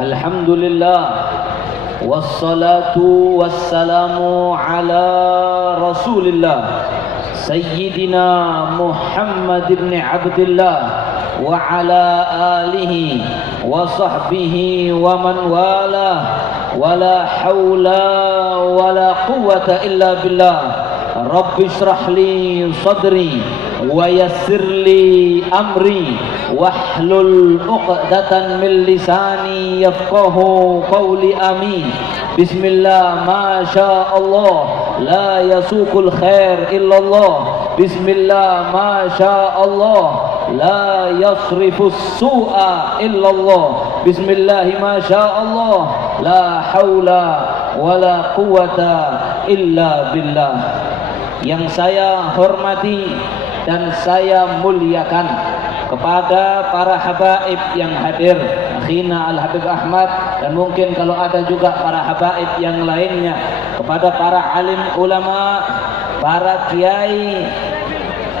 Alhamdulillah, wassalatu wassalamu ala Rasulillah Sayyidina Muhammad ibn Abdullah wa ala alihi wa sahbihi wa man wala wala hawla wala quwwata illa billah. Rabbi shrah li sadri wa yassir li amri wahlul 'uqdatan min lisani yafqahu qawli. Amin. Bismillah, ma syaa Allah, la yasuqul khair illallah. Bismillah, ma syaa Allah, la yasrifus su'a illallah. Bismillah, ma syaa Allah, la haula wala quwwata illa billah. Yang saya hormati dan saya muliakan kepada para habaib yang hadir, akhina Al-Habib Ahmad, dan mungkin kalau ada juga para habaib yang lainnya, kepada para alim ulama, para kiai,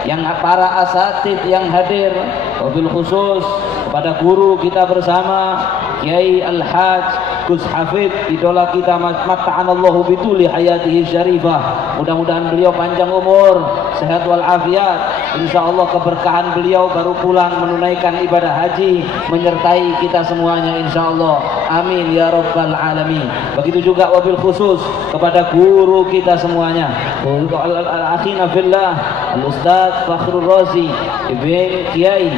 yang para asatid yang hadir, wabil khusus kepada guru kita bersama Kiai Al-Hajj Gus Hafid, idola kita, mata'anallahu bituli hayatihi syarifah. Mudah-mudahan beliau panjang umur, sehat walafiat. InsyaAllah keberkahan beliau baru pulang menunaikan ibadah haji menyertai kita semuanya insyaAllah. Amin ya rabbal alamin. Begitu juga wabil khusus kepada guru kita semuanya, al-akhina fillah Al-Ustaz Fakhrul Razi Ibn Kiai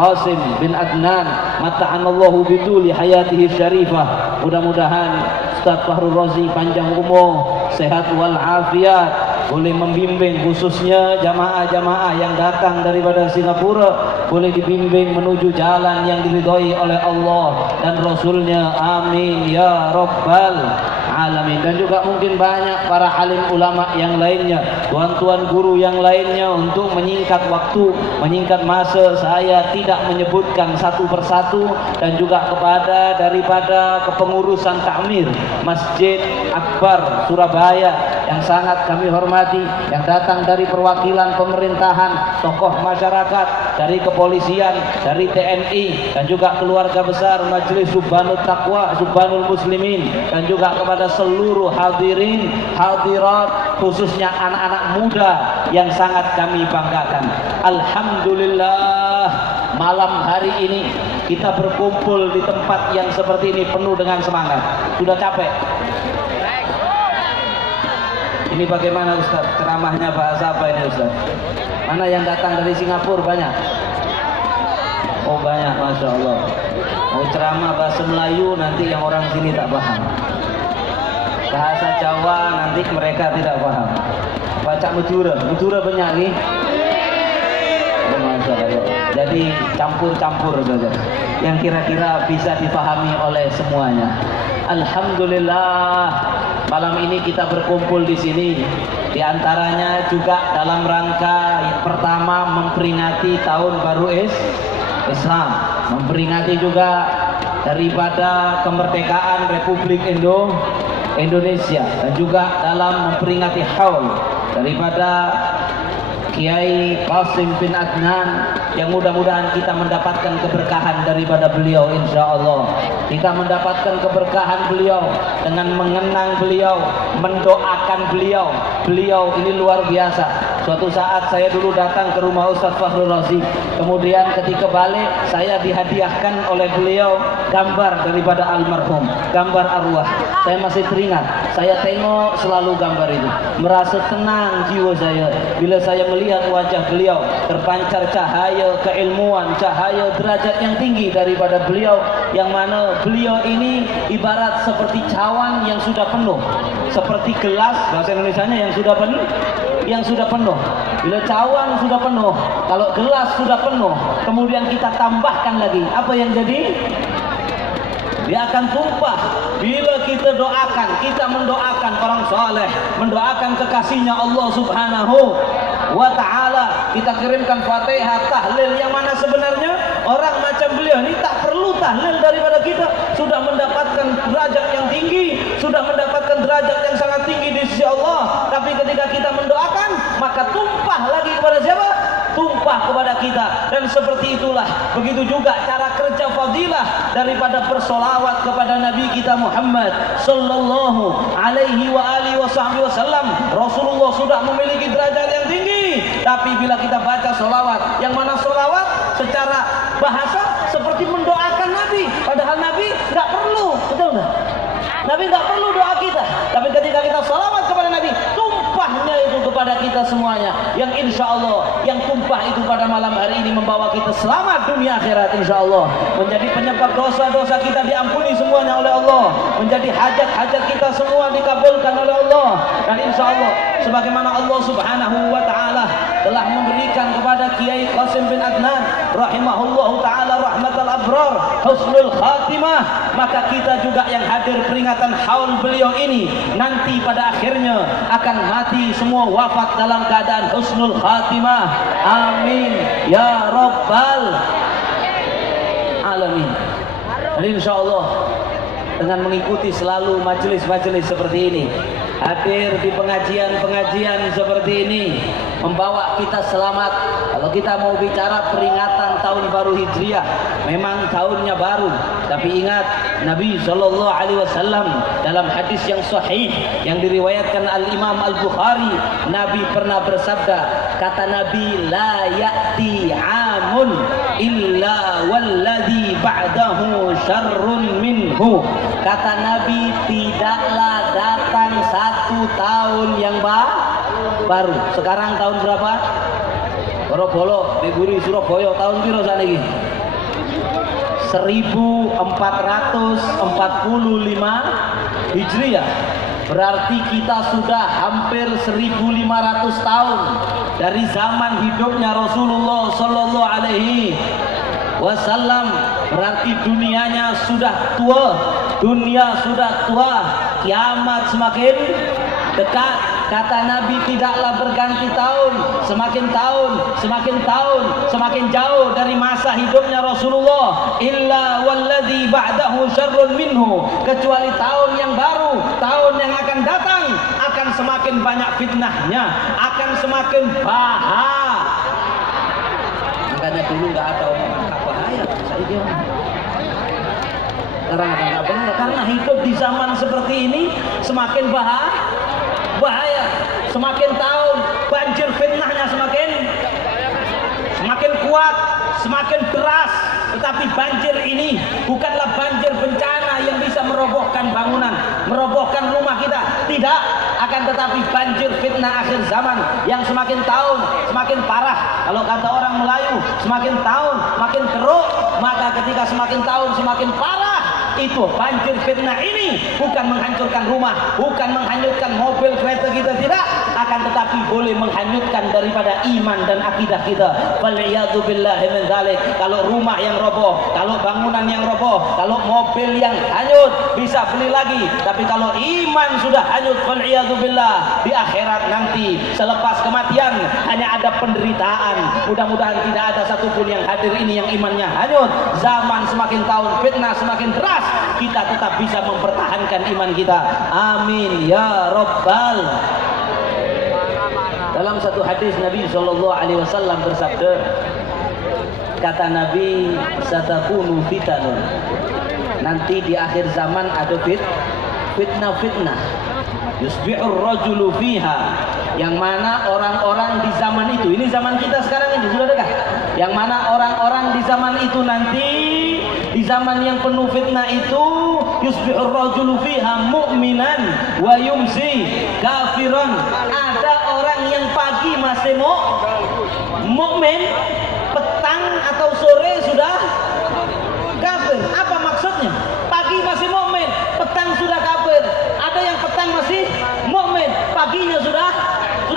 Qasim bin Adnan, mata'anallahu bituli hayatihi syarifah. Mudah-mudahan Ustaz Fakhrul Razi panjang umur, sehat walafiat, boleh membimbing khususnya jamaah-jamaah yang datang daripada Singapura, boleh dibimbing menuju jalan yang diridhoi oleh Allah dan Rasulnya. Amin ya rabbal alamin. Dan juga mungkin banyak para alim ulama yang lainnya, tuan-tuan guru yang lainnya. Untuk menyingkat waktu, menyingkat masa, saya tidak menyebutkan satu persatu. Dan juga kepada daripada kepengurusan takmir Masjid Akbar Surabaya yang sangat kami hormati, yang datang dari perwakilan pemerintahan, tokoh masyarakat, dari kepolisian, dari TNI, dan juga keluarga besar Majelis Subhanul Taqwa, Subhanul Muslimin, dan juga kepada seluruh hadirin hadirat, khususnya anak-anak muda yang sangat kami banggakan. Alhamdulillah, malam hari ini kita berkumpul di tempat yang seperti ini penuh dengan semangat. Sudah capek? Ini bagaimana Ustaz? Ceramahnya bahasa apa ini Ustaz? Mana yang datang dari Singapura banyak? Oh banyak, Masya Allah. Mau ceramah bahasa Melayu nanti yang orang sini tak paham. Bahasa Jawa nanti mereka tidak paham. Baca Madura banyak nih. Oh, Masya Allah. Jadi campur-campur saja, yang kira-kira bisa dipahami oleh semuanya. Alhamdulillah, malam ini kita berkumpul di sini, di antaranya juga dalam rangka yang pertama memperingati tahun baru Islam, memperingati juga daripada kemerdekaan Republik Indonesia, dan juga dalam memperingati haul daripada Kiai Qasim bin Adnan, yang mudah-mudahan kita mendapatkan keberkahan daripada beliau insyaallah. Kita mendapatkan keberkahan beliau dengan mengenang beliau, mendoakan beliau. Beliau ini luar biasa. Suatu saat saya dulu datang ke rumah Ustaz Fakhrul Razi, kemudian ketika balik saya dihadiahkan oleh beliau gambar daripada almarhum, gambar arwah. Saya masih teringat, saya tengok selalu gambar itu, merasa tenang jiwa saya bila saya melihat wajah beliau, terpancar cahaya keilmuan, cahaya derajat yang tinggi daripada beliau, yang mana beliau ini ibarat seperti cawan yang sudah penuh, seperti gelas bahasa Indonesianya yang sudah penuh. Bila cawan sudah penuh, kalau gelas sudah penuh, kemudian kita tambahkan lagi, apa yang jadi? Dia akan tumpah. Bila kita doakan, kita mendoakan orang saleh, mendoakan kekasihnya Allah Subhanahu wa ta'ala, kita kirimkan Fatihah, tahlil, yang mana sebenarnya orang macam beliau ini tak perlu tahlil daripada kita, sudah mendapatkan derajat yang tinggi, sudah mendapatkan derajat yang sangat tinggi di sisi Allah. Tapi ketika kita mendoakan, maka tumpah lagi kepada siapa? Tumpah kepada kita Dan seperti itulah, begitu juga cara kerja fadilah daripada bersolawat kepada Nabi kita Muhammad sallallahu alaihi wa alihi wasallam. Rasulullah sudah memiliki derajat yang tinggi, tapi bila kita baca solawat, yang mana solawat secara bahasa seperti mendoakan Nabi, padahal Nabi nggak perlu, betul nggak? Nabi nggak perlu doa kita, tapi ketika kita salawat kepada Nabi, tumpahnya itu kepada kita semuanya, yang insya Allah yang tumpah itu pada malam hari ini membawa kita selamat dunia akhirat insya Allah, menjadi penyebab dosa-dosa kita diampuni semuanya oleh Allah, menjadi hajat-hajat kita semua dikabulkan oleh Allah. Dan insya Allah sebagaimana Allah subhanahu wa ta'ala telah memberikan kepada Kiai Qasim bin Adnan rahimahullahu ta'ala rahmatal abrar husnul khatimah, maka kita juga yang hadir peringatan haul beliau ini nanti pada akhirnya akan mati semua wafat dalam keadaan husnul khatimah. Amin ya rabbal alamin. Dan insyaallah dengan mengikuti selalu majelis-majelis seperti ini, hadir di pengajian-pengajian seperti ini, membawa kita selamat. Kalau kita mau bicara peringatan tahun baru Hijriah, memang tahunnya baru, tapi ingat Nabi sallallahu alaihi wasallam dalam hadis yang sahih yang diriwayatkan Al-Imam Al-Bukhari, Nabi pernah bersabda, kata Nabi, la ya'ti 'amun illa walladhi ba'dahu syarrun minhu. Kata Nabi, tidaklah datang satu tahun yang baru. Sekarang tahun berapa? Boro-boro Beguri Surabaya tahun piro saniki? 1445 Hijriah. Berarti kita sudah hampir 1500 tahun dari zaman hidupnya Rasulullah sallallahu alaihi wasallam. Berarti dunianya sudah tua, dunia sudah tua, kiamat semakin dekat. Kata Nabi, tidaklah berganti tahun, semakin jauh dari masa hidupnya Rasulullah, illa walladzi ba'dahu syarrun minhu, kecuali tahun yang baru, tahun yang akan datang akan semakin banyak fitnahnya, akan semakin bahaya. Makanya dulu nggak ada omongan bahaya, saya kira. Sekarang nggak benar, karena hidup di zaman seperti ini semakin bahaya. Semakin tahun banjir fitnahnya semakin kuat, semakin deras. Tetapi banjir ini bukanlah banjir bencana yang bisa merobohkan bangunan, merobohkan rumah kita. Tidak, akan tetapi banjir fitnah akhir zaman yang semakin tahun semakin parah. Kalau kata orang Melayu, semakin tahun makin teruk. Maka ketika semakin tahun semakin parah, itu banjir fitnah ini bukan menghancurkan rumah, bukan menghanyutkan mobil kereta kita, tidak, akan tetapi boleh menghanyutkan daripada iman dan akidah kita. Wal'iyadu billahi min dzalik. Kalau rumah yang roboh, kalau bangunan yang roboh, kalau mobil yang hanyut bisa beli lagi, tapi kalau iman sudah hanyut, wal'iyadu billah, di akhirat nanti selepas kematian hanya ada penderitaan. Mudah-mudahan tidak ada satupun yang hadir ini yang imannya hanyut. Zaman semakin tahun fitnah semakin deras, kita tetap bisa mempertahankan iman kita. Amin ya rabbal. Dalam satu hadis Nabi sallallahu alaihi wasallam bersabda, kata Nabi, satakunu fitanun, nanti di akhir zaman ada fitnah yusbihur rajulu fiha, yang mana orang-orang di zaman itu, ini zaman kita sekarang ini sudah dekat, yang mana orang-orang di zaman itu nanti, di zaman yang penuh fitnah itu, yusbihur rajulu fiha mu'minan wa yumsi kafiran. Ada orang yang pagi masih mukmin, petang atau sore sudah kafir. Apa maksudnya? Pagi masih mukmin, petang sudah kafir. Ada yang petang masih mukmin, paginya sudah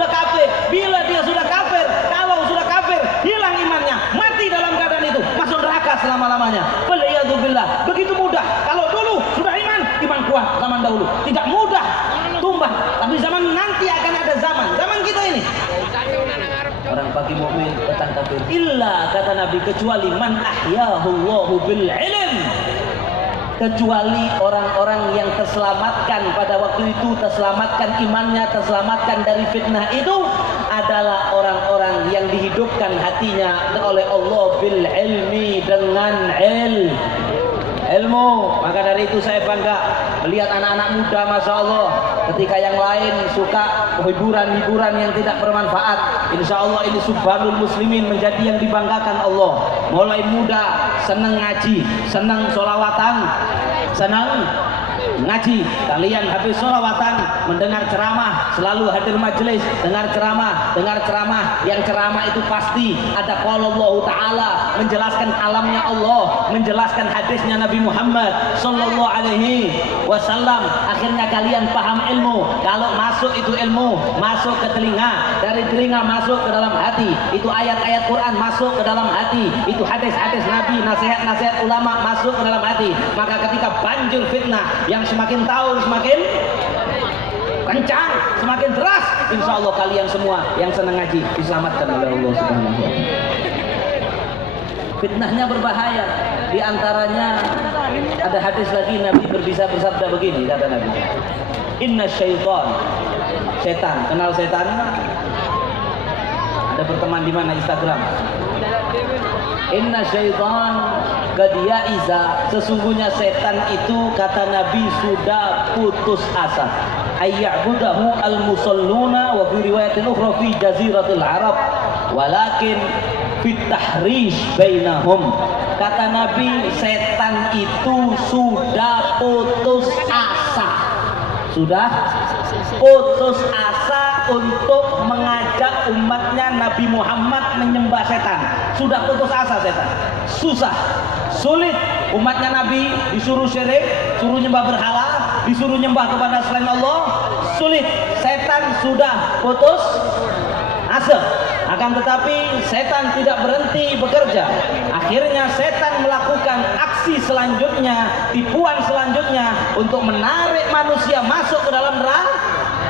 kafir. Bila dia sudah kafir, kalau sudah kafir, hilang imannya, mati dalam keadaan itu, masuk neraka selama-lamanya. Wal'iyadzubillah. Begitu mudah. Kalau dulu sudah iman kuat zaman dahulu, tidak mudah tumbah. Tapi zaman nanti akan ada zaman kita ini. Orang pagi mukmin, petang kafir. Illa, kata Nabi, kecuali man ahyahullahu bil ilm, kecuali orang-orang yang terselamatkan pada waktu itu, terselamatkan imannya, terselamatkan dari fitnah itu adalah orang-orang yang dihidupkan dihidupkan hatinya oleh Allah bil ilmi, dengan ilmu. Maka dari itu saya bangga melihat anak-anak muda, Masya Allah, ketika yang lain suka hiburan-hiburan yang tidak bermanfaat, insya Allah ini subhanul muslimin menjadi yang dibanggakan Allah. Mulai muda senang ngaji, senang sholawatan, senang ngaji. Kalian habis sholawatan, mendengar ceramah, selalu hadir majelis, dengar ceramah. Yang ceramah itu pasti ada qala Allah Ta'ala, menjelaskan alamnya Allah, menjelaskan hadisnya Nabi Muhammad Sallallahu Alaihi Wasallam. Akhirnya kalian paham ilmu. Kalau masuk itu ilmu, masuk ke telinga, dari telinga masuk ke dalam hati. Itu ayat-ayat Quran masuk ke dalam hati. Itu hadis-hadis Nabi, nasihat-nasihat ulama masuk ke dalam hati. Maka ketika banjir fitnah yang semakin tahun semakin kencang, semakin deras, insya Allah kalian semua yang senang ngaji diselamatkan oleh Allah Subhanahu wa Ta'ala. Fitnahnya berbahaya. Di antaranya ada hadis lagi, Nabi bersabda begini, kata Nabi, inna syaitan, setan, kenal setan? Ada berteman di mana? Instagram. Inna syaitan qad ya'iza, sesungguhnya setan itu kata Nabi sudah putus asa. Ayya'budahu al-musalluna wa fi riwayatin ukhra fi jaziratil Arab walakin fit tahrish bainahum. Kata Nabi, setan itu sudah putus asa. Sudah putus asa untuk mengajak umatnya Nabi Muhammad menyembah setan. Sudah putus asa setan. Susah, sulit. Umatnya Nabi disuruh syirik, suruh nyembah berhala, disuruh nyembah kepada selain Allah, sulit. Setan sudah putus asa. Akan tetapi setan tidak berhenti bekerja. Akhirnya setan melakukan aksi selanjutnya, tipuan selanjutnya untuk menarik manusia masuk ke dalam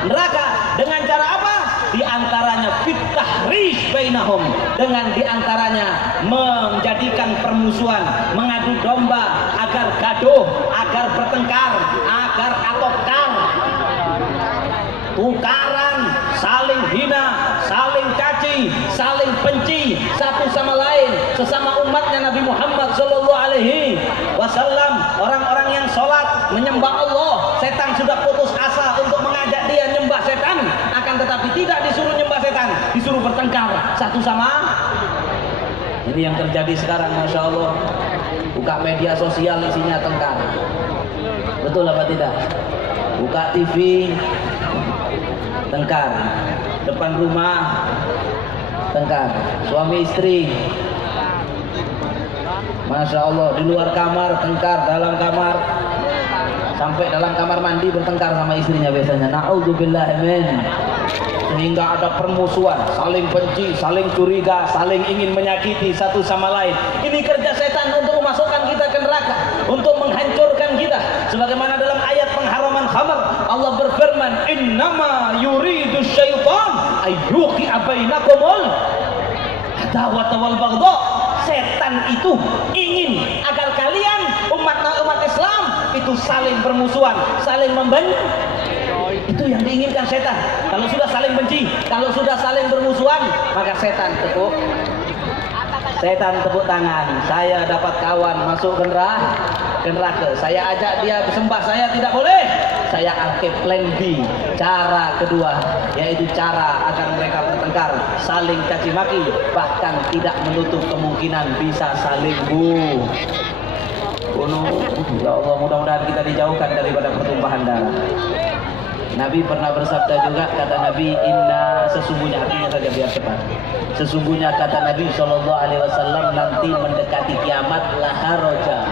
neraka. Dengan cara apa? Di antaranya fitahrish bainahum, dengan di antaranya menjadikan permusuhan, mengadu domba agar gaduh, agar bertengkar, agar atokar, tukaran, saling hina, saling caci, saling benci satu sama lain, sesama umatnya Nabi Muhammad Sallallahu Alaihi Wasallam. Orang-orang yang sholat menyembah Allah, setan sudah putus asa untuk mengajak dia nyembah setan, akan tetapi tidak disuruh nyembah setan, disuruh bertengkar satu sama. Ini yang terjadi sekarang, Masya Allah. Buka media sosial isinya tengkar. Betul apa tidak? Buka TV, tengkar. Depan rumah, tengkar. Suami istri, Masya Allah. Di luar kamar tengkar, dalam kamar, sampai dalam kamar mandi bertengkar sama istrinya biasanya. Na'udzubillah, amin. Sehingga ada permusuhan, saling benci, saling curiga, saling ingin menyakiti satu sama lain. Ini kerja setan untuk memasukkan kita ke neraka, untuk menghancurkan kita. Sebagaimana dalam ayat pengharaman khamar, Allah berfirman, innama yuridu syaitan ayyuqi'a bainakumul adawata wal baghdha. Setan itu ingin agar kalian umat Islam itu saling bermusuhan, saling membenci. Itu yang diinginkan setan. Kalau sudah saling benci, kalau sudah saling bermusuhan, maka setan tepuk tangan. Saya dapat kawan masuk ke neraka. Saya ajak dia bersembah, saya tidak boleh. Saya angkat plan B, cara kedua, yaitu cara agar mereka bertengkar, saling caci maki, bahkan tidak menutup kemungkinan bisa saling bunuh. Ya Allah, mudah-mudahan kita dijauhkan daripada pertumpahan darah. Nabi pernah bersabda juga, kata Nabi, inna, sesungguhnya, artinya saja biar cepat. Sesungguhnya kata Nabi SAW, nanti mendekati kiamat la haraja,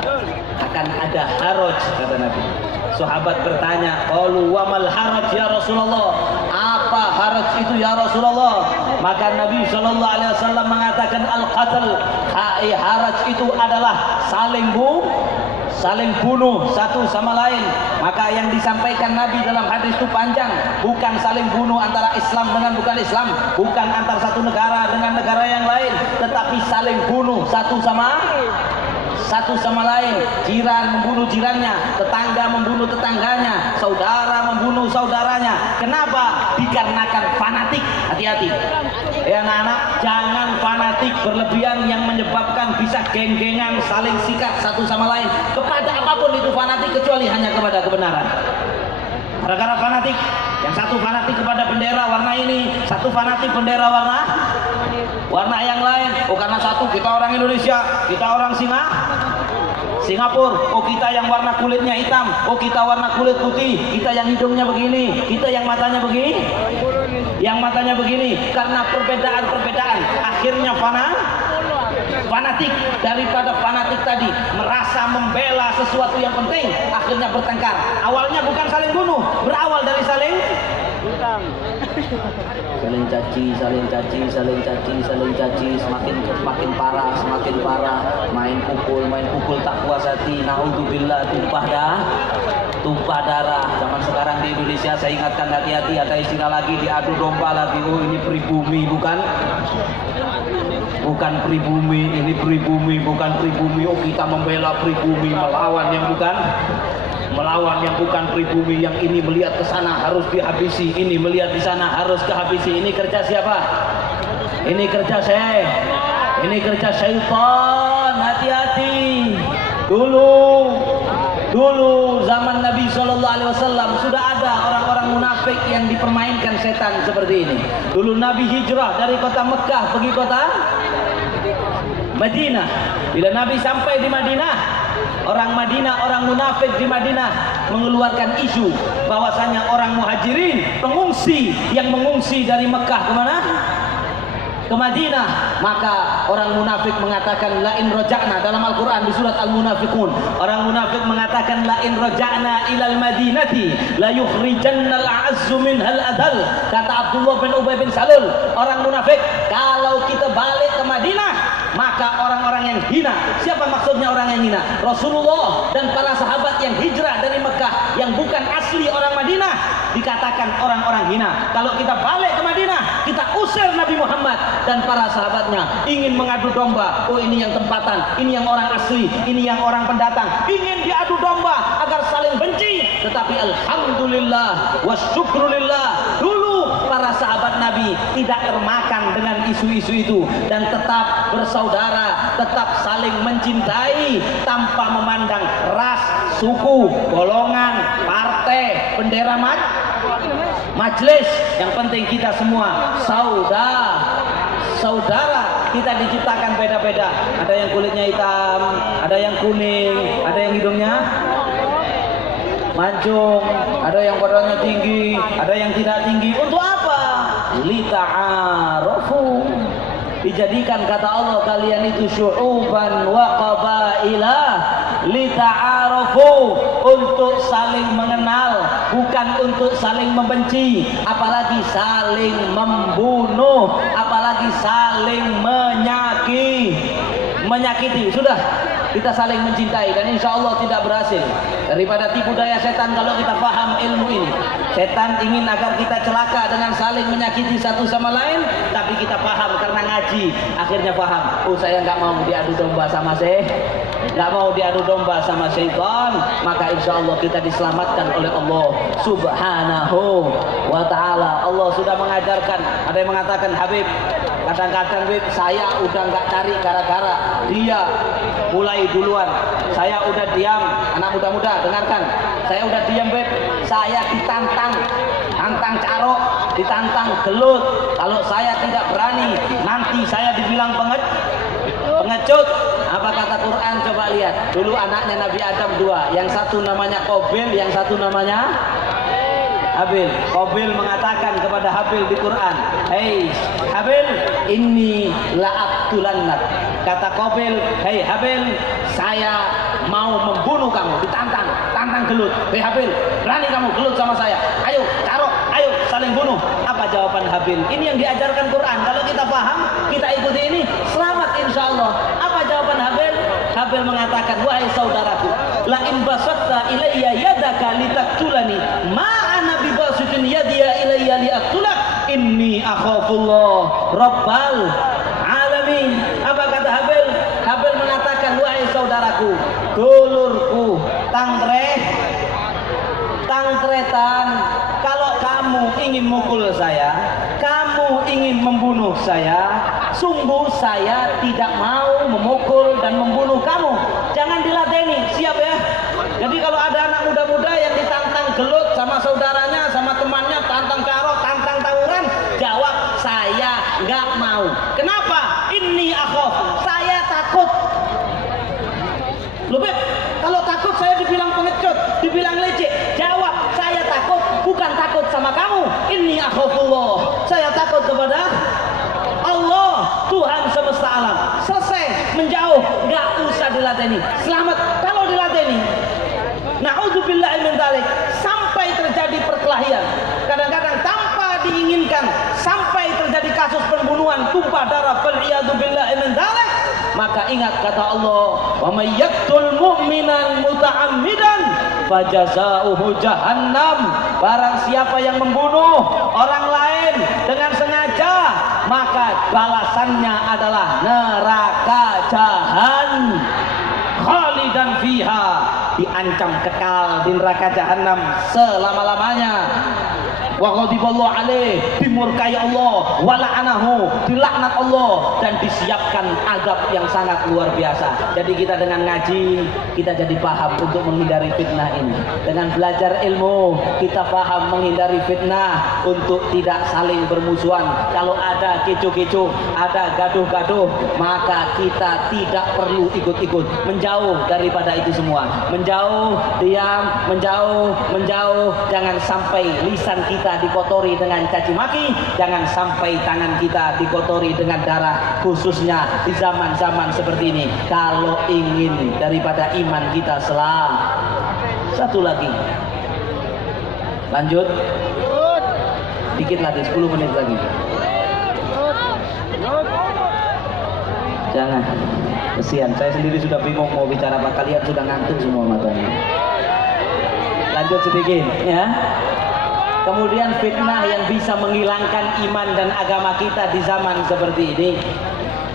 akan ada haraj, kata Nabi. Sahabat bertanya, qalu wa mal haraj ya Rasulullah? Apa haraj itu ya Rasulullah? Maka Nabi SAW mengatakan al-qatl, haraj itu adalah saling bunuh satu sama lain. Maka yang disampaikan Nabi dalam hadis itu panjang, bukan saling bunuh antara Islam dengan bukan Islam, bukan antar satu negara dengan negara yang lain, tetapi saling bunuh satu sama lain. Jiran membunuh jirannya, tetangga membunuh tetangganya, saudara membunuh saudaranya. Kenapa? Dikarenakan fanatik. Hati-hati. Ya anak-anak, jangan fanatik berlebihan yang menyebabkan bisa geng-gengan saling sikat satu sama lain kepada apapun itu fanatik, kecuali hanya kepada kebenaran. Gara-gara fanatik, yang satu fanatik kepada bendera warna ini, satu fanatik bendera warna yang lain. Oh karena satu kita orang Indonesia, kita orang Singapura, oh kita yang warna kulitnya hitam, oh kita warna kulit putih, kita yang hidungnya begini, kita yang matanya begini, karena perbedaan akhirnya fanatik. Daripada fanatik tadi merasa membela sesuatu yang penting, akhirnya bertengkar. Awalnya bukan saling bunuh, berawal dari saling caci, semakin parah, main pukul tak puas hati, naudzubillah, tumpah darah. Zaman sekarang di Indonesia saya ingatkan hati-hati, ada istilah lagi, diadu domba lagi. Oh ini pribumi, bukan pribumi, ini pribumi bukan pribumi. Oh kita membela pribumi, melawan yang bukan pribumi. Yang ini melihat ke sana harus dihabisi, ini melihat di sana harus kehabisi. Ini kerja siapa? Ini kerja syaitan. Hati-hati. Dulu zaman Nabi SAW sudah ada orang-orang munafik yang dipermainkan setan seperti ini. Dulu Nabi hijrah dari kota Mekah pergi kota Madinah. Bila Nabi sampai di Madinah, orang munafik di Madinah mengeluarkan isu bahwasanya orang muhajirin, pengungsi yang mengungsi dari Mekah kemana? Ke Madinah. Maka orang munafik mengatakan la in raja'na, dalam Al-Quran di surat Al-Munafiqun, orang munafik mengatakan la in raja'na ilal madinati la yukhrijannal a'azzu minhal adhal. Kata Abdullah bin Ubay bin Salul, orang munafik, kalau kita balik ke Madinah maka orang-orang yang hina. Siapa maksudnya orang yang hina? Rasulullah dan para sahabat yang hijrah dari Mekah yang bukan asli orang Madinah dikatakan orang-orang hina. Kalau kita balik ke Madinah, kita usir Nabi Muhammad dan para sahabatnya, ingin mengadu domba. Oh ini yang tempatan, ini yang orang asli, ini yang orang pendatang, ingin diadu domba agar saling benci. Tetapi alhamdulillah wasyukrulillah, dulu para sahabat Nabi tidak termakan dengan isu-isu itu dan tetap bersaudara, tetap saling mencintai tanpa memandang ras, suku, golongan, partai, bendera majelis. Yang penting kita semua saudara. Kita diciptakan beda-beda. Ada yang kulitnya hitam, ada yang kuning, ada yang hidungnya mancung, ada yang badannya tinggi, ada yang tidak tinggi. Untuk apa? Lita'arafu. Dijadikan kata Allah kalian itu syu'uban wa qabaila lita'arafu, untuk saling mengenal, bukan untuk saling membenci, apalagi saling membunuh, apalagi saling menyakiti. Sudah, kita saling mencintai dan insya Allah tidak berhasil. Daripada tipu daya setan, kalau kita paham ilmu ini, setan ingin agar kita celaka dengan saling menyakiti satu sama lain, tapi kita paham karena ngaji, akhirnya paham. Oh saya nggak mau diadu domba sama syaitan, maka insya Allah kita diselamatkan oleh Allah Subhanahu wa ta'ala. Allah sudah mengajarkan. Ada yang mengatakan, Habib, kadang-kadang Habib, saya udah nggak cari gara-gara dia mulai duluan. Saya udah diam. Anak muda-muda dengarkan, saya udah diam Habib. Saya ditantang carok, ditantang gelut. Kalau saya tidak berani, nanti saya dibilang pengecut. Apa kata Quran? Coba lihat. Dulu anaknya Nabi Adam dua, yang satu namanya Qabil, yang satu namanya Habil. Qabil mengatakan kepada Habil di Quran, "Hei Habil, inni la'aqtulannak." Kata Qabil, "Hei Habil, saya mau membunuh kamu." Ditantang gelut. "Hei Habil, berani kamu gelut sama saya? Ayo, carok, ayo saling bunuh." Apa jawaban Habil? Ini yang diajarkan Quran. Kalau kita paham, kita ikuti ini, selamat insyaallah. Apa jawaban Habil? Habil mengatakan, "Wahai saudaraku, la in basatta ilayya yadaka litaktulani, ma ana bibasitin yadiya ilayya liaktulak, inni akhafullah rabbal alamin." Apa kata Habil? Habil mengatakan, "Wahai saudaraku, dulurku, tangkretan, kalau kamu ingin mukul saya, kamu kamu ingin membunuh saya, sungguh saya tidak mau memukul dan membunuh kamu. Jangan diladeni, siap ya? Jadi kalau ada anak muda-muda yang ditantang gelut sama saudaranya, sama temannya, tantang karok, tantang tawuran, jawab, saya nggak mau. Kenapa? Ini akhaf, saya takut. Loh Beb, kalau takut saya dibilang pengecut, dibilang leceh. Jawab, saya takut, bukan takut sama kamu. Ini akhafullah, saya takut kepada Allah, Tuhan semesta alam. Selesai, menjauh, nggak usah diladeni. Selamat kalau diladeni. Na'udzubillahi min dzalik, sampai terjadi perkelahian. Kadang-kadang tanpa diinginkan, sampai terjadi kasus pembunuhan, tumpah darah, fal'iyadzubillahi min dzalik. Maka ingat kata Allah, wa may yaqtul mu'minan muta'ammidan fajazaohu jahannam. Barang siapa yang membunuh orang lain dengan sengaja, maka balasannya adalah neraka jahanam, khalidan fiha, diancam kekal di neraka jahanam selama-lamanya. Wa ghadiballahu alaih, dimurkai Allah, wa la'anahu, dilaknat Allah, dan disiapkan azab yang sangat luar biasa. Jadi kita dengan ngaji, kita jadi paham untuk menghindari fitnah ini. Dengan belajar ilmu, kita paham menghindari fitnah untuk tidak saling bermusuhan. Kalau ada kecoh-kecoh, ada gaduh-gaduh, maka kita tidak perlu ikut-ikut. Menjauh daripada itu semua. Menjauh, diam, menjauh, menjauh. Jangan sampai lisan kita dikotori dengan caci maki, jangan sampai tangan kita dikotori dengan darah, khususnya di zaman-zaman seperti ini. Kalau ingin daripada iman kita selamat. Satu lagi, lanjut dikit lagi, 10 menit lagi. Jangan, kesian, saya sendiri sudah bingung mau bicara apa, kalian sudah ngantuk semua matanya. Lanjut sedikit ya. Kemudian fitnah yang bisa menghilangkan iman dan agama kita di zaman seperti ini,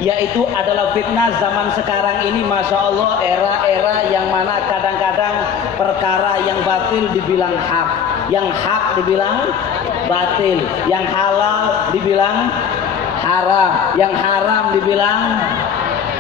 yaitu adalah fitnah zaman sekarang ini. Masya Allah, era-era yang mana kadang-kadang perkara yang batil dibilang hak, yang hak dibilang batil, yang halal dibilang haram, yang haram dibilang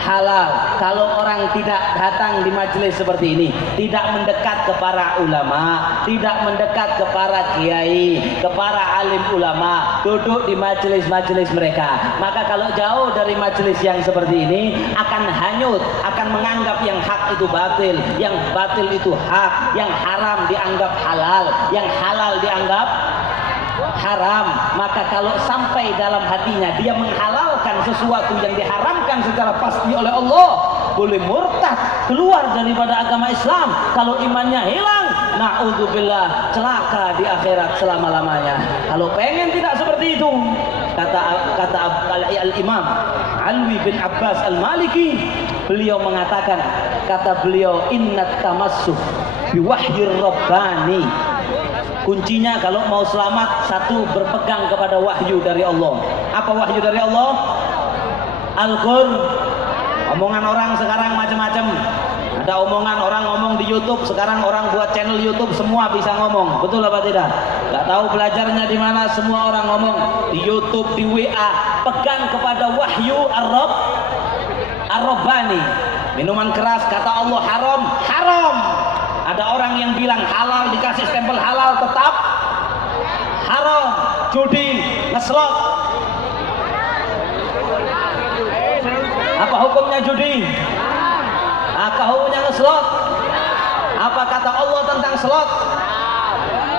halal. Kalau orang tidak datang di majelis seperti ini, tidak mendekat ke para ulama, tidak mendekat ke para kiai, ke para alim ulama, duduk di majelis-majelis mereka, maka kalau jauh dari majelis yang seperti ini akan hanyut, akan menganggap yang hak itu batil, yang batil itu hak, yang haram dianggap halal, yang halal dianggap haram. Maka kalau sampai dalam hatinya dia menghalalkan sesuatu yang diharamkan secara pasti oleh Allah, boleh murtad, keluar daripada agama Islam. Kalau imannya hilang, na'udzubillah, celaka di akhirat selama-lamanya. Kalau pengen tidak seperti itu, kata Al-Imam Alwi bin Abbas Al-Maliki, beliau mengatakan, kata beliau, innat tamassuh biwahyir rabbani. Kuncinya kalau mau selamat, satu, berpegang kepada wahyu dari Allah. Apa wahyu dari Allah? Al-Qur'an. Omongan orang sekarang macam-macam. Ada omongan orang ngomong di YouTube, sekarang orang buat channel YouTube semua bisa ngomong. Betul apa tidak? Gak tahu belajarnya di mana, semua orang ngomong di YouTube, di WA. Pegang kepada wahyu Ar-Rabbani. Minuman keras kata Allah haram, haram. Ada orang yang bilang halal, dikasih stempel halal, tetap haram. Judi, ngeslot, apa hukumnya judi? Apa hukumnya ngeslot? Apa kata Allah tentang slot?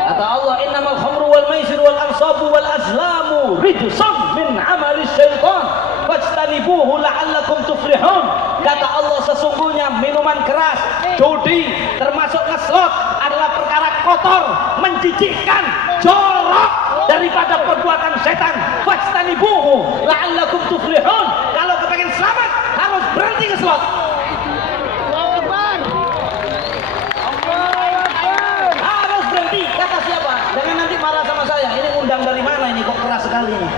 Kata Allah, innamal khamru wal maisir wal ansabu wal azlamu rijsum min amali syaitan fajtanibuhu la'allakum tuflihun. Kata Allah, sesungguhnya minuman keras, judi, termasuk ngeslot adalah perkara kotor, menjijikkan, jorok daripada perbuatan setan. Fajtanibuhu la'allakum tuflihun. Kalau kepengen selamat harus berhenti ngeslot. Harus berhenti. Kata siapa? Jangan nanti marah sama saya. Ini undang dari mana ini kok keras sekali ini?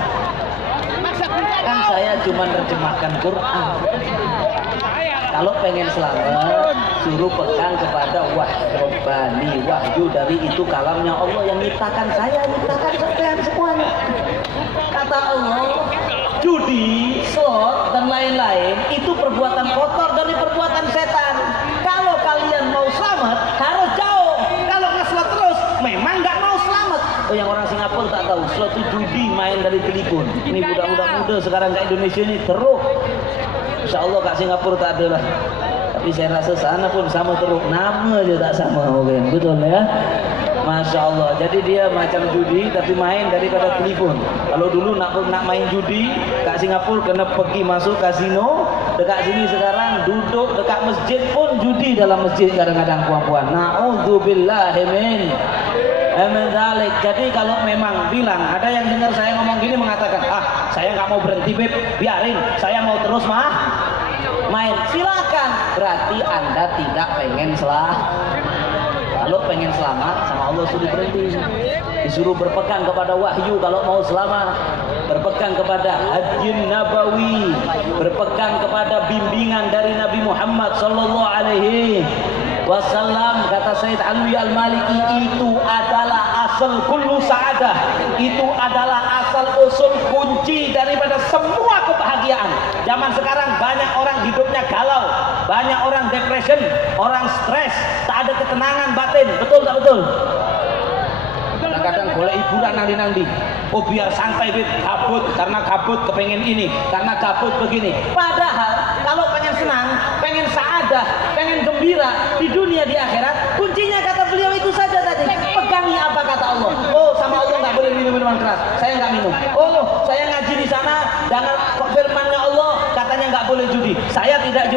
Kan saya cuma terjemahkan Quran. Kalau pengen selamat, suruh pegang kepada Rabbani, wahyu dari itu kalamnya Allah yang nyiptakan saya, nyiptakan sampean semuanya. Kata Allah, judi, slot, dan lain-lain itu perbuatan kotor dari perbuatan setan. Kalau kalian mau selamat, harus jauh. Kalau nge-slot terus, memang nggak mau selamat. Oh, yang orang Singapura tak tahu, slot itu judi main dari telepon. Ini budak-budak muda sekarang ke Indonesia ini teruk. Insya Allah kat Singapura tak ada lah. Tapi saya rasa sana pun sama teruk. Nama aja tak sama. Okay. Betul ya? Masya Allah. Jadi dia macam judi tapi main daripada telepon. Kalau dulu nak main judi kat Singapura kena pergi masuk kasino. Dekat sini sekarang duduk dekat masjid pun judi dalam masjid kadang-kadang puan-puan. Na'udzubillahi min dzalik. Jadi kalau memang bilang ada yang dengar saya ngomong gini mengatakan, saya nggak mau berhenti beb, biarin, saya mau terus main. Silakan. Berarti Anda tidak pengen Kalau pengen selamat sama Allah suruh berhenti. Disuruh berpegang kepada wahyu kalau mau selamat. Berpegang kepada hadis nabawi, berpegang kepada bimbingan dari Nabi Muhammad sallallahu alaihi wasallam. Kata Sayyid Alwi Al-Maliki, itu adalah asal kullu sa'adah. Itu adalah asal usul kunci daripada semua kebahagiaan. Zaman sekarang banyak orang hidupnya galau, banyak orang depression, orang stres, tak ada ketenangan batin. Betul tak betul? Kadang-kadang boleh hiburan nanti. Oh biar santai bib, kabut karena kabut kepengen ini, karena kabut begini. Padahal kalau pengen senang, pengen saadah, pengen gembira di dunia di akhirat, kuncinya kata beliau itu saja tadi. Pegangi apa kata Allah. Oh sama Allah nggak boleh minum minuman keras, saya nggak minum. Oh saya ngaji di sana, dengan firmannya Allah katanya nggak boleh judi, saya tidak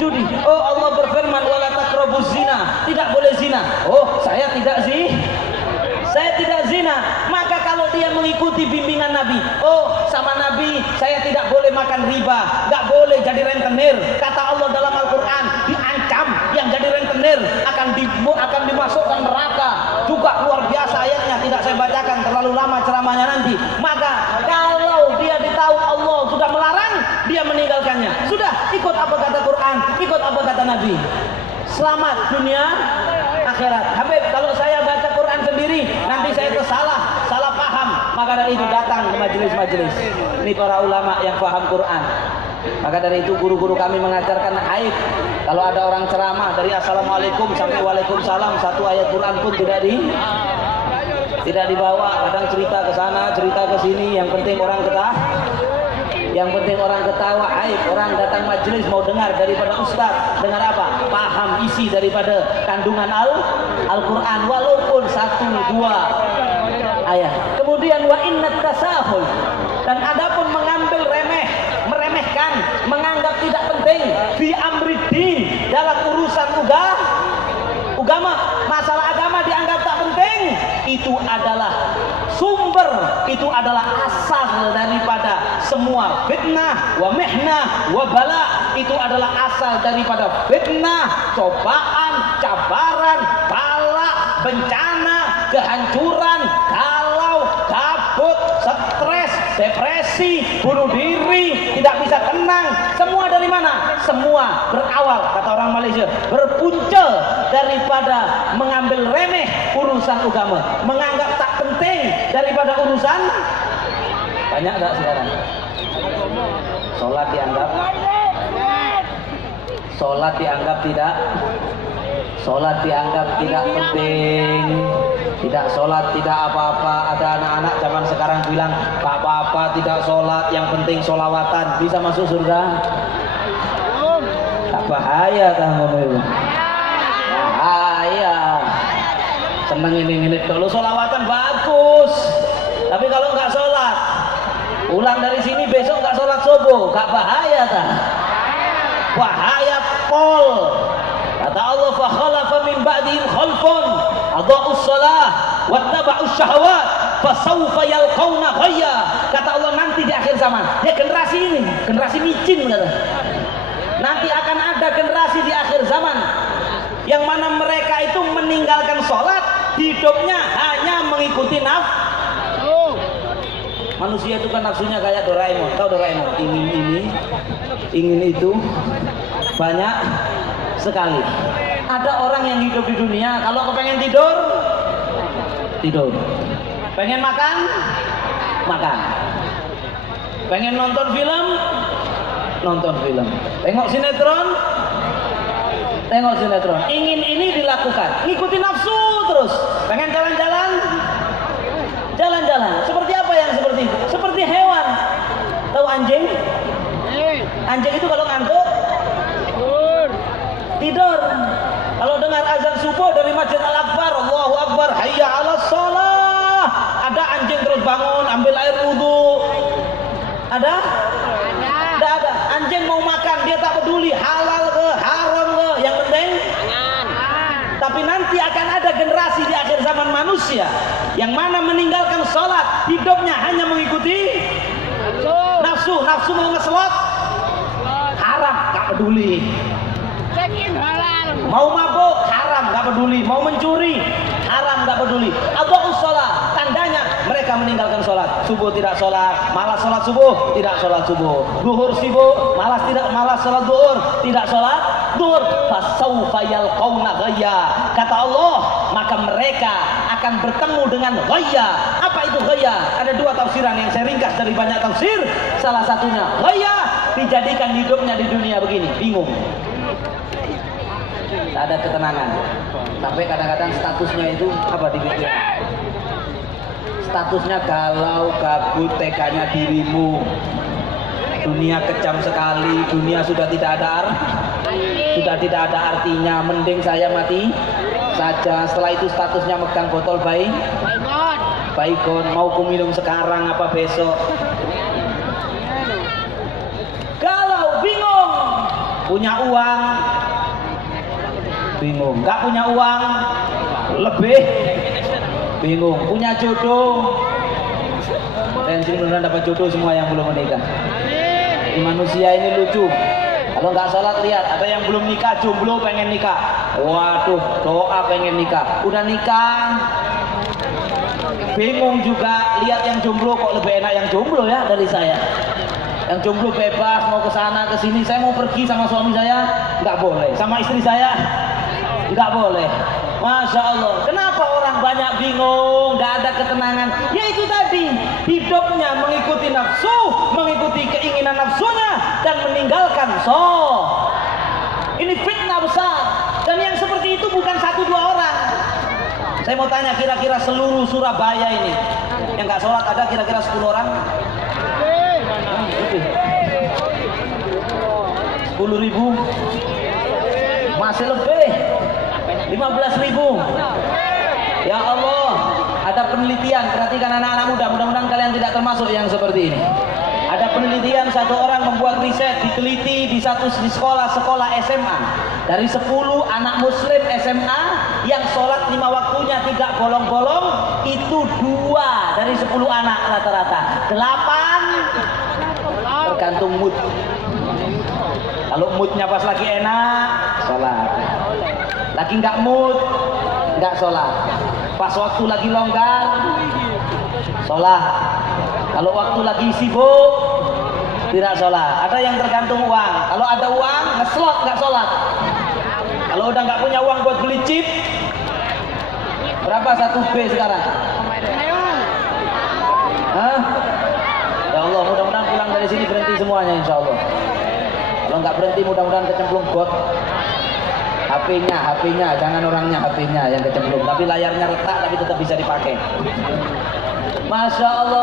judi. Oh Allah berfirman wala taqrabuz zina, tidak boleh zina. Oh saya tidak zina. Maka kalau dia mengikuti bimbingan Nabi, oh sama Nabi saya tidak boleh makan riba, nggak boleh jadi rentenir. Kata Allah dalam Al-Quran, diancam yang jadi rentenir akan dimasukkan neraka. Juga luar biasa ayatnya, tidak saya bacakan terlalu lama ceramahnya nanti. Maka kalau dia ditahu Allah sudah melarang, dia meninggalkannya. Sudah, ikut apa kata Quran, ikut apa kata Nabi. Selamat dunia akhirat. Habib, kalau saya baca Quran sendiri nanti saya salah paham, maka dari itu datang ke majelis-majelis. Ini para ulama yang paham Quran. Maka dari itu guru-guru kami mengajarkan aib. Kalau ada orang ceramah dari assalamualaikum sampai waalaikumsalam, satu ayat Quran pun tidak dibawa. Kadang cerita ke sana, cerita ke sini, yang penting orang ketawa, aib. Orang datang majelis mau dengar daripada ustaz, dengar apa? Paham isi daripada kandungan Al-Quran, walaupun 1-2 ayat. Kemudian wa innat tasahul, dan adapun mengambil meremehkan, menganggap tidak penting fi amriddin, dalam urusan agama, masalah agama dianggap tak penting, itu adalah sumber, itu adalah asal daripada semua fitnah, wa mihnah, wa bala. Itu adalah asal daripada fitnah, cobaan, cabaran, bala, bencana, kehancuran, galau, kabut, stres, depresi, bunuh diri, tidak bisa tenang. Semua dari mana? Semua berawal, kata orang Malaysia, berpunca daripada mengambil remeh urusan agama, menganggap tak penting daripada urusan. Banyak tak sekarang? Sholat dianggap tidak penting. Tidak sholat, tidak apa-apa. Ada anak-anak zaman sekarang bilang tak apa-apa, tidak sholat, yang penting sholawatan. Bisa masuk surga? Tak bahaya kamu itu. Bahaya. Seneng ini kalau sholawatan bagus. Tapi kalau nggak sholat, pulang dari sini besok nggak sholat subuh, nggak bahaya tak? Bahaya pol. Kata Allah, fa khalafa min ba'dihim khalfun adha'us shalah wattaba'us syahawat fasawfa yalqauna ghayya. Kata Allah, nanti di akhir zaman, ya generasi ini, generasi micin kata. Nanti akan ada generasi di akhir zaman yang mana mereka itu meninggalkan sholat, hidupnya hanya mengikuti nafsu. Manusia itu kan nafsunya kayak Doraemon. Tahu Doraemon? Ingin ini, ingin itu, banyak sekali. Ada orang yang hidup di dunia, kalau kepengen tidur, pengen makan, Pengen nonton film? Nonton film. Tengok sinetron? Tengok sinetron. Ingin ini dilakukan, ngikuti nafsu terus. Pengen jalan-jalan? Jalan-jalan. Seperti apa yang seperti itu? Seperti hewan. Tahu anjing? Anjing itu kalau ngantuk tidur. Kalau dengar azan subuh dari Masjid Al-Akbar, Allahu Akbar, hayya 'alas shalah, ada anjing terus bangun, ambil air wudu. Ada? Tidak ada. Anjing mau makan, dia tak peduli halal ke, haram ke, yang penting tapi nanti akan ada generasi di akhir zaman manusia yang mana meninggalkan sholat, hidupnya hanya mengikuti nafsu. Nafsu mau ngeselot, haram, gak peduli. Mau mabuk, haram, gak peduli. Mau mencuri, haram, gak peduli. Adha'us sholat, tandanya mereka meninggalkan sholat. Subuh tidak sholat, malas sholat subuh, tidak sholat subuh. Duhur sibuk, malas sholat duhur, tidak sholat duhur. Fasawfa yalqawna ghayya. Kata Allah, maka mereka akan bertemu dengan ghayya. Apa itu ghayya? Ada dua tafsiran yang saya ringkas dari banyak tafsir. Salah satunya, ghayya dijadikan hidupnya di dunia begini, bingung, tak ada ketenangan. Sampai kadang-kadang statusnya itu apa dipikir? Statusnya galau, kabut, teganya dirimu. Dunia kejam sekali, dunia sudah tidak ada artinya. Mending saya mati saja. Setelah itu statusnya megang botol Baygon, mau ku minum sekarang apa besok. Galau, bingung. Punya uang, bingung. Nggak punya uang, lebih bingung. Punya jodoh, dan sini beneran dapat jodoh semua yang belum menikah. Di manusia ini lucu. Kalau nggak sholat, lihat ada yang belum nikah, jomblo pengen nikah. Waduh, doa pengen nikah. Udah nikah, bingung juga. Lihat yang jomblo, kok lebih enak yang jomblo ya dari saya. Yang jomblo bebas mau ke sana ke sini. Saya mau pergi sama suami saya, nggak boleh. Sama istri saya, nggak boleh. Masya Allah. Kenapa orang banyak bingung, nggak ada ketenangan? Ya itu tadi, hidupnya mengikuti nafsu, mengikuti keinginan nafsunya, dan meninggalkan ini fitnah besar. Dan yang seperti itu bukan satu dua orang. Saya mau tanya, kira-kira seluruh Surabaya ini yang nggak sholat ada kira-kira 10 orang? 10.000? Masih lebih. 15.000. Ya Allah, ada penelitian. Perhatikan anak-anak muda, mudah-mudahan kalian tidak termasuk yang seperti ini. Ada penelitian, satu orang membuat riset, diteliti di sekolah SMA. Dari 10 anak muslim SMA yang sholat 5 waktunya tidak bolong-bolong, itu 2 dari 10 anak rata-rata. 8 tergantung mood. Kalau moodnya pas lagi enak, sholat. Lagi nggak mood, nggak sholat. Pas waktu lagi longgar, sholat. Kalau waktu lagi sibuk, tidak sholat. Ada yang tergantung uang. Kalau ada uang, ngeslot, nggak sholat. Kalau udah nggak punya uang buat beli chip, berapa 1B sekarang? Hah? Ya Allah, mudah-mudahan pulang dari sini berhenti semuanya, insya Allah. Kalau nggak berhenti, mudah-mudahan kecemplung bot. HP-nya, jangan orangnya, HP-nya yang kecemplung. Tapi layarnya retak, tapi tetap bisa dipakai. Masya Allah.